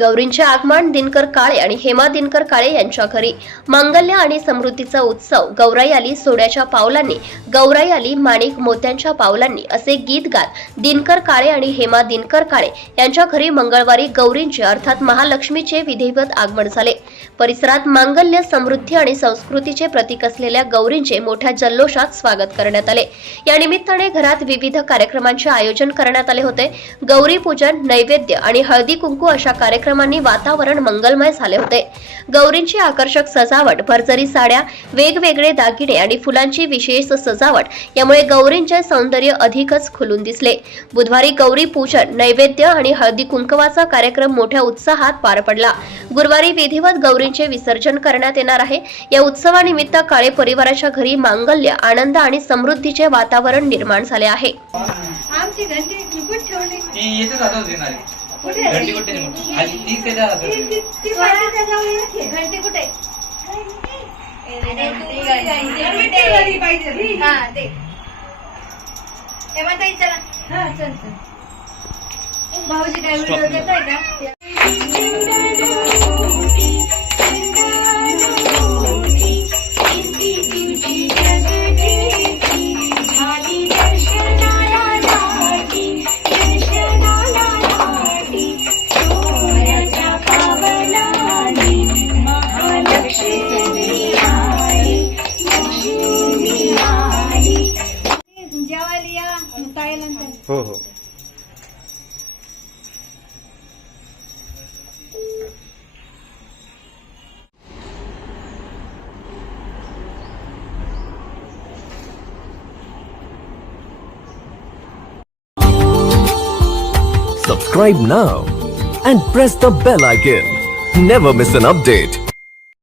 गौरींचे आगमन दिनकर काळे आणि हेमा दिनकर काळे यांच्या घरी. मंगल्य आणि समृद्धीचा उत्सव गौराई आली सोन्याच्या पावलांनी गौराई आली माणिक मोत्यांच्या पावलांनी असे गीत गात दिनकर काळे आणि हेमा दिनकर काळे यांच्या घरी मंगळवारी गौरींचे अर्थात महालक्ष्मीचे विधिवत आगमन झाले. परिसरात मांगल्य समृद्धी आणि संस्कृतीचे प्रतीक असलेल्या गौरींचे मोठ्या जल्लोषात स्वागत करण्यात आले. या निमित्ताने घरात विविध कार्यक्रमांचे आयोजन करण्यात आले होते. गौरी पूजन नैवेद्य आणि हळदी कुंकू अशा कार्यक्रमांनी वातावरण मंगलमय झाले होते. गौरींची आकर्षक सजावट भरजरी साड्या वेगवेगळे दागिने आणि फुलांची विशेष सजावट यामुळे गौरींचे सौंदर्य अधिकच खुलून दिसले. बुधवारी गौरी पूजन नैवेद्य आणि हळदी कुंकवाचा कार्यक्रम मोठ्या उत्साहात पार पडला. गुरुवारी विधिवत गौरींचे विसर्जन करण्यात येणार आहे. या उत्सवानिमित्त काळे परिवाराच्या घरी मांगल्य आनंद आणि समृद्धीचे वातावरण निर्माण झाले आहे. आमची घंटी कुठे ती. आणि तीच त्याच्या हातात ती-. ती- ती. घंटी कुठे तू. हा, ते. हा. भाऊजी काय व्हिडिओ घेताय का ताईला नंतर हो हो Subscribe now and press the bell icon. Never miss an update.